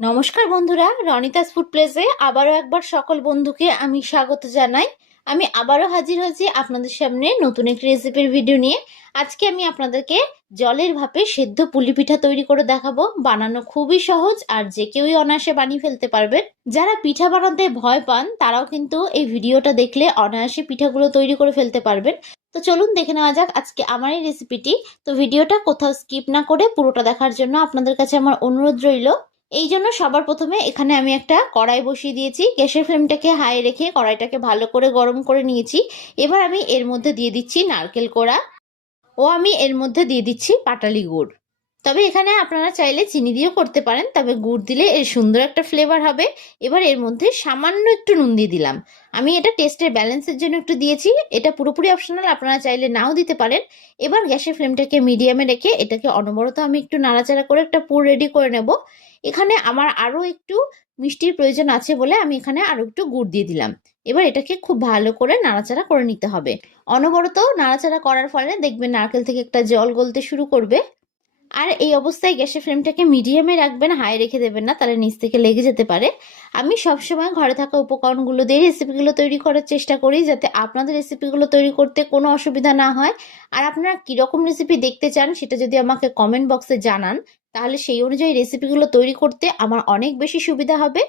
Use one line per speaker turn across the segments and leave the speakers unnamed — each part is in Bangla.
নমস্কার বন্ধুরা, রনিতাস ফুড প্লেসে আবারও একবার সকল বন্ধুকে আমি স্বাগত জানাই। আমি আবারও হাজির হয়েছি আপনাদের সামনে নতুন একটি রেসিপির ভিডিও নিয়ে। আজকে আমি আপনাদেরকে জলের ভাপে সেদ্ধ পুলি পিঠা তৈরি করে দেখাবো। বানানো খুবই সহজ আর যে কেউই অনায়াসে বানিয়ে ফেলতে পারবেন। যারা পিঠা বানাতে ভয় পান, তারাও কিন্তু এই ভিডিওটা দেখলে অনায়াসে পিঠাগুলো তৈরি করে ফেলতে পারবেন। তো চলুন দেখে নেওয়া যাক আজকে আমার এই রেসিপিটি তো ভিডিওটা কোথাও স্কিপ না করে পুরোটা দেখার জন্য আপনাদের কাছে আমার অনুরোধ রইল। এই জন্য সবার প্রথমে এখানে আমি একটা কড়াই বসিয়ে দিয়েছি। গ্যাসের ফ্লেমটাকে হাই রেখে কড়াইটাকে ভালো করে গরম করে নিয়েছি। এবার আমি এর মধ্যে দিয়ে দিচ্ছি নারকেল কোড়া ও আমি এর মধ্যে দিয়ে দিচ্ছি পাটালি গুড়। তবে এখানে আপনারা চাইলে চিনি দিয়েও করতে পারেন, তবে গুড় দিলে এর সুন্দর একটা ফ্লেভার হবে। এবার এর মধ্যে সামান্য একটু নুন দিয়ে দিলাম। আমি এটা টেস্টের ব্যালেন্সের জন্য একটু দিয়েছি। এটা পুরোপুরি অপশনাল, আপনারা চাইলে নাও দিতে পারেন। এবার গ্যাসের ফ্লেমটাকে মিডিয়ামে রেখে এটাকে অনবরত আমি একটু নাড়াচাড়া করে একটা পুর রেডি করে নেব। এখানে আমার আরও একটু মিষ্টির প্রয়োজন আছে বলে আমি এখানে আরও একটু গুড় দিয়ে দিলাম। এবার এটাকে খুব ভালো করে নাড়াচাড়া করে নিতে হবে। অনবরত নাড়াচাড়া করার ফলে দেখবেন নারকেল থেকে একটা জল গলতে শুরু করবে। আর এই অবস্থায় গ্যাসের ফ্লেমটাকে মিডিয়ামে রাখবেন, হাই রেখে দেবেন না, তাহলে নিচ থেকে লেগে যেতে পারে। আমি সবসময় ঘরে থাকা উপকরণগুলো দিয়ে রেসিপিগুলো তৈরি করার চেষ্টা করি যাতে আপনাদের রেসিপিগুলো তৈরি করতে কোনো অসুবিধা না হয়। আর আপনারা কীরকম রেসিপি দেখতে চান সেটা যদি আমাকে কমেন্ট বক্সে জানান তাহলে সেই অনুযায়ী রেসিপিগুলো তৈরি করতে আমার অনেক বেশি সুবিধা হবে।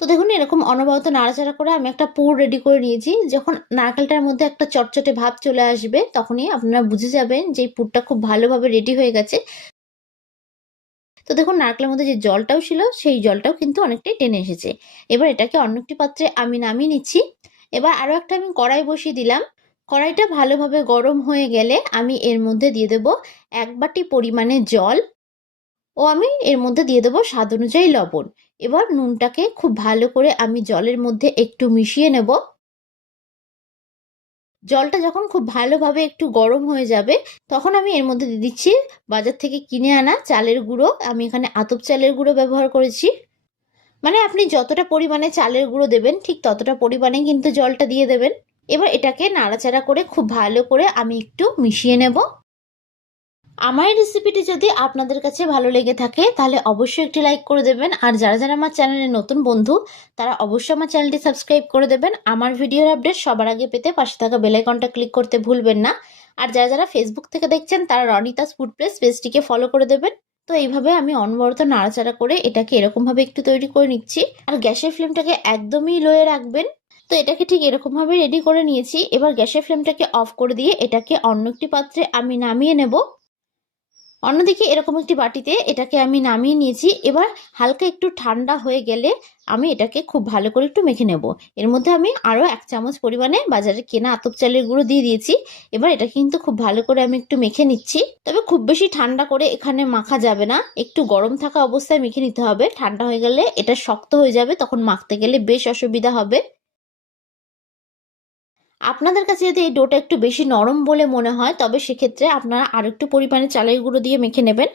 তো দেখুন, এরকম অনবরত নাড়াচাড়া করে আমি একটা পুর রেডি করে নিয়েছি। যখন নারকেলটার মধ্যে একটা চটচটে ভাব চলে আসবে, তখনই আপনারা বুঝে যাবেন যে এই পুরটা খুব ভালোভাবে রেডি হয়ে গেছে। তো দেখুন, নারকেলের মধ্যে যে জলটাও ছিল, সেই জলটাও কিন্তু অনেকটাই টেনে এসেছে। এবার এটাকে অন্য একটি পাত্রে আমি নামিয়ে নিচ্ছি। এবার আরও একটা আমি কড়াই বসিয়ে দিলাম। কড়াইটা ভালোভাবে গরম হয়ে গেলে আমি এর মধ্যে দিয়ে দেব এক বাটি পরিমাণে জল ও আমি এর মধ্যে দিয়ে দেবো স্বাদ অনুযায়ী লবণ। এবার নুনটাকে খুব ভালো করে আমি জলের মধ্যে একটু মিশিয়ে নেব। জলটা যখন খুব ভালোভাবে একটু গরম হয়ে যাবে, তখন আমি এর মধ্যে দিয়ে দিচ্ছি বাজার থেকে কিনে আনা চালের গুঁড়ো। আমি এখানে আতপ চালের গুঁড়ো ব্যবহার করেছি। মানে আপনি যতটা পরিমাণে চালের গুঁড়ো দেবেন, ঠিক ততটা পরিমাণে কিন্তু জলটা দিয়ে দেবেন। এবার এটাকে নাড়াচাড়া করে খুব ভালো করে আমি একটু মিশিয়ে নেব। আমার রেসিপিটি যদি আপনাদের কাছে ভালো লেগে থাকে, তাহলে অবশ্যই একটি লাইক করে দেবেন। আর যারা যারা আমার চ্যানেলের নতুন বন্ধু, তারা অবশ্যই আমার চ্যানেলটি সাবস্ক্রাইব করে দেবেন। আমার ভিডিওর আপডেট সবার আগে পেতে পাশে থাকা বেলাইকনটা ক্লিক করতে ভুলবেন না। আর যারা যারা ফেসবুক থেকে দেখছেন, তারা রনিতাস ফুড প্লেস পেজটিকে ফলো করে দেবেন। তো এইভাবে আমি অনবরত নাড়াচাড়া করে এটাকে এরকমভাবে একটু তৈরি করে নিচ্ছি। আর গ্যাসের ফ্লেমটাকে একদমই লোয়ে রাখবেন। তো এটাকে ঠিক এরকমভাবে রেডি করে নিয়েছি। এবার গ্যাসের ফ্লেমটাকে অফ করে দিয়ে এটাকে অন্য একটি পাত্রে আমি নামিয়ে নেব। অন্যদিকে এরকম একটি বাটিতে এটাকে আমি নামিয়ে নিয়েছি। এবার হালকা একটু ঠান্ডা হয়ে গেলে আমি এটাকে খুব ভালো করে একটু মেখে নেব। এর মধ্যে আমি আরও এক চামচ পরিমাণে বাজারে কেনা আতপ চালের গুঁড়ো দিয়ে দিয়েছি। এবার এটা কিন্তু খুব ভালো করে আমি একটু মেখে নিচ্ছি। তবে খুব বেশি ঠান্ডা করে এখানে মাখা যাবে না। একটু গরম থাকা অবস্থায় মেখে নিতে হবে। ঠান্ডা হয়ে গেলে এটা শক্ত হয়ে যাবে, তখন মাখতে গেলে বেশ অসুবিধা হবে। আপনাদের কাছে যদি এই ডোটা একটু বেশি নরম বলে মনে হয়, তবে সেক্ষেত্রে আপনারা আর একটু পরিমাণে চালের গুঁড়ো দিয়ে মেখে নেবেন।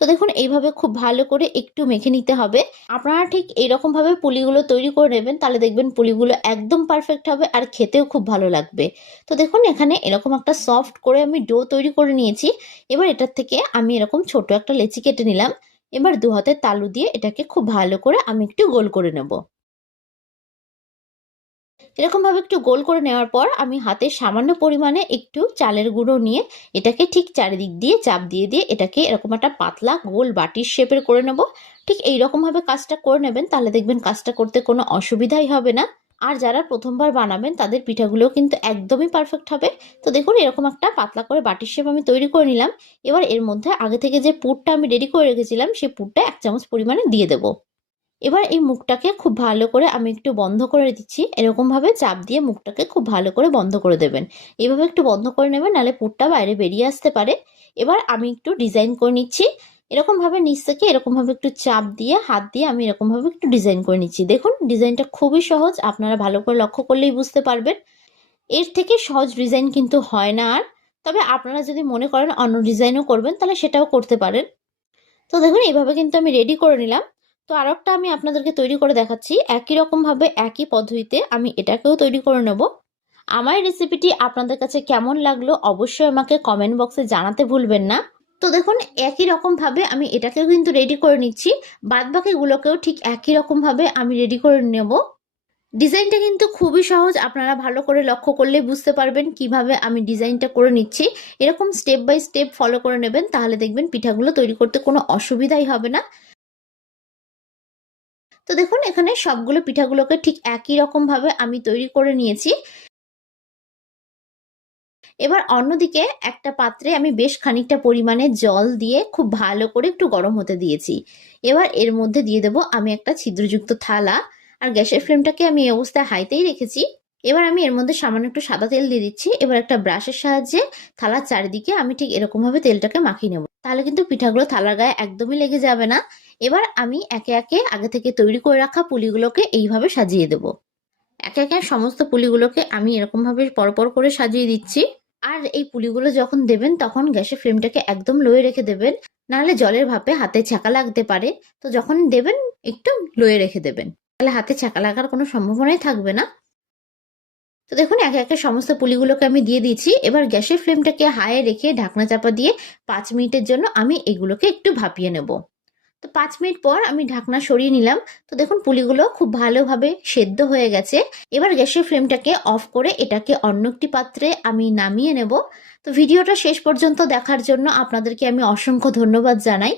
তো দেখুন, এইভাবে খুব ভালো করে একটু মেখে নিতে হবে। আপনারা ঠিক এইরকমভাবে পুলিগুলো তৈরি করে নেবেন, তাহলে দেখবেন পুলিগুলো একদম পারফেক্ট হবে আর খেতেও খুব ভালো লাগবে। তো দেখুন, এখানে এরকম একটা সফট করে আমি ডো তৈরি করে নিয়েছি। এবার এটার থেকে আমি এরকম ছোট একটা লেচি কেটে নিলাম। এবার দু হাতের তালু দিয়ে এটাকে খুব ভালো করে আমি একটু গোল করে নেব। এরকমভাবে একটু গোল করে নেওয়ার পর আমি হাতে সামান্য পরিমাণে একটু চালের গুঁড়ো নিয়ে এটাকে ঠিক চারিদিক দিয়ে চাপ দিয়ে দিয়ে এটাকে এরকম একটা পাতলা গোল বাটির শেপের করে নেব। ঠিক এই রকমভাবে কাজটা করে নেবেন তাহলে দেখবেন কাজটা করতে কোনো অসুবিধাই হবে না। আর যারা প্রথমবার বানাবেন তাদের পিঠাগুলোও কিন্তু একদমই পারফেক্ট হবে। তো দেখুন এরকম একটা পাতলা করে বাটির শেপ আমি তৈরি করে নিলাম। এবার এর মধ্যে আগে থেকে যে পুরটা আমি রেডি করে রেখেছিলাম সেই পুরটা এক চামচ পরিমাণে দিয়ে দেবো। এবার এই মুখটাকে খুব ভালো করে আমি একটু বন্ধ করে দিচ্ছি। এরকমভাবে চাপ দিয়ে মুখটাকে খুব ভালো করে বন্ধ করে দেবেন। এভাবে একটু বন্ধ করে নেবেন, নাহলে পুরটা বাইরে বেরিয়ে আসতে পারে। এবার আমি একটু ডিজাইন করে নিচ্ছি। এরকমভাবে নিচ থেকে এরকমভাবে একটু চাপ দিয়ে, হাত দিয়ে আমি এরকমভাবে একটু ডিজাইন করে নিচ্ছি। দেখুন, ডিজাইনটা খুবই সহজ, আপনারা ভালো করে লক্ষ্য করলেই বুঝতে পারবেন। এর থেকে সহজ ডিজাইন কিন্তু হয় না আর। তবে আপনারা যদি মনে করেন অন্য ডিজাইনও করবেন, তাহলে সেটাও করতে পারেন। তো দেখুন এইভাবে কিন্তু আমি রেডি করে নিলাম। তো আর একটা আমি আপনাদেরকে তৈরি করে দেখাচ্ছি। একই রকমভাবে একই পদ্ধতিতে আমি এটাকেও তৈরি করে নেব। আমার রেসিপিটি আপনাদের কাছে কেমন লাগল অবশ্যই আমাকে কমেন্ট বক্সে জানাতে ভুলবেন না। তো দেখুন, একই রকম ভাবে আমি এটাকেও কিন্তু রেডি করে নিচ্ছি। বাদ বাকিগুলোকেও ঠিক একই রকম ভাবে আমি রেডি করে নেব। ডিজাইনটা কিন্তু খুবই সহজ। আপনারা ভালো করে লক্ষ্য করলে বুঝতে পারবেন কীভাবে আমি ডিজাইনটা করে নিচ্ছি। এরকম স্টেপ বাই স্টেপ ফলো করে নেবেন, তাহলে দেখবেন পিঠাগুলো তৈরি করতে কোনো অসুবিধাই হবে না। তো দেখুন, এখানে সবগুলো পিঠাগুলোকে ঠিক একই রকমভাবে আমি তৈরি করে নিয়েছি। এবার অন্যদিকে একটা পাত্রে আমি বেশ খানিকটা পরিমাণে জল দিয়ে খুব ভালো করে একটু গরম হতে দিয়েছি। এবার এর মধ্যে দিয়ে দেব আমি একটা ছিদ্রযুক্ত থালা। আর গ্যাসের ফ্লেমটাকে আমি এই অবস্থায় হাইতেই রেখেছি। এবার আমি এর মধ্যে সামান্য একটু সাদা তেল দিয়ে দিচ্ছি। এবার একটা ব্রাশের সাহায্যে থালার চারিদিকে আমি ঠিক এরকম ভাবে তেলটাকে মাখিয়ে নেব। তাহলে কিন্তু পিঠাগুলো থালার গায়ে একদমই লেগে যাবে না। এবার আমি একে একে আগে থেকে তৈরি করে রাখা পুলিগুলোকে এইভাবে সাজিয়ে দেব। একে একে সমস্ত পুলিগুলোকে আমি এরকম ভাবে পরপর করে সাজিয়ে দিচ্ছি। আর এই পুলিগুলো যখন দেবেন, তখন গ্যাসের ফ্লেমটাকে একদম লোয়ে রেখে দেবেন। নাহলে জলের ভাপে হাতে ছাকা লাগতে পারে। তো যখন দেবেন, একটু লোয়ে রেখে দেবেন। তাহলে হাতে ছাকা লাগার কোনো সম্ভাবনাই থাকবে না। তো দেখুন, একে একে সমস্ত পুলিগুলোকে আমি দিয়ে দিয়েছি। এবার গ্যাসের ফ্লেমটাকে হাইয়ে রেখে ঢাকনা চাপা দিয়ে পাঁচ মিনিটের জন্য আমি এগুলোকে একটু ভাপিয়ে নেব। তো পাঁচ মিনিট পর আমি ঢাকনা সরিয়ে নিলাম। তো দেখুন, পুলিগুলো খুব ভালোভাবে সেদ্ধ হয়ে গেছে। এবার গ্যাসের ফ্লেমটাকে অফ করে এটাকে অন্য একটি পাত্রে আমি নামিয়ে নেব। তো ভিডিওটা শেষ পর্যন্ত দেখার জন্য আপনাদেরকে আমি অসংখ্য ধন্যবাদ জানাই।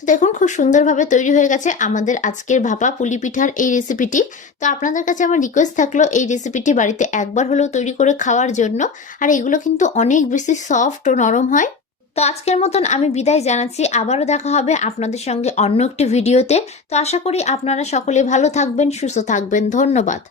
তো দেখুন, খুব সুন্দরভাবে তৈরি হয়ে গেছে আমাদের আজকের ভাপা পুলি পিঠার এই রেসিপিটি তো আপনাদের কাছে আমার রিকোয়েস্ট থাকল এই রেসিপিটি বাড়িতে একবার হলেও তৈরি করে খাওয়ার জন্য। আর এগুলো কিন্তু অনেক বেশি সফট ও নরম হয়। তো আজকের মতন আমি বিদায় জানাচ্ছি। আবারও দেখা হবে আপনাদের সঙ্গে অন্য একটি ভিডিওতে তো আশা করি আপনারা সকলে ভালো থাকবেন, সুস্থ থাকবেন। ধন্যবাদ।